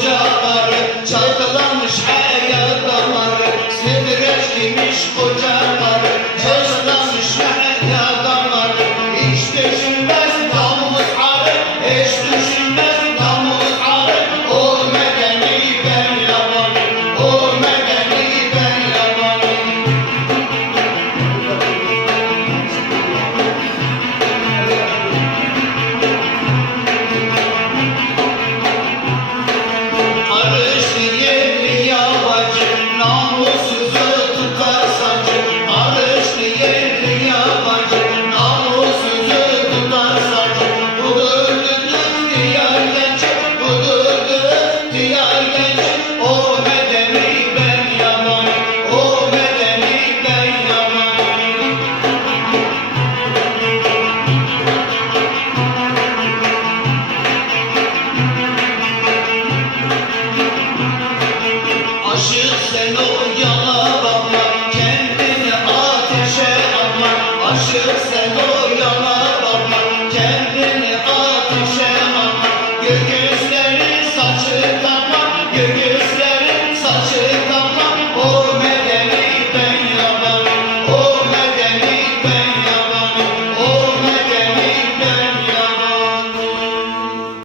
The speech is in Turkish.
kocaları, çalkalanmış hayat damarı, streçliymiş kocaları, çalkalanmış hayat damarı. Hiç düşünmez namus arı, hiç düşünmez namus arı. O medeni ben yabanım, o medeni ben yabanım. Arıştı yerli yabancı, namussuzu tutar sancı. Arıştı yerli yabancı, namussuzu tutar sancı. Budur ihtiyar genç, budur ihtiyar genç. O medeni ben yabanım, o medeni ben yabanım. Aşık sen o yana bakma, kendini ateşe atma. Aşık sen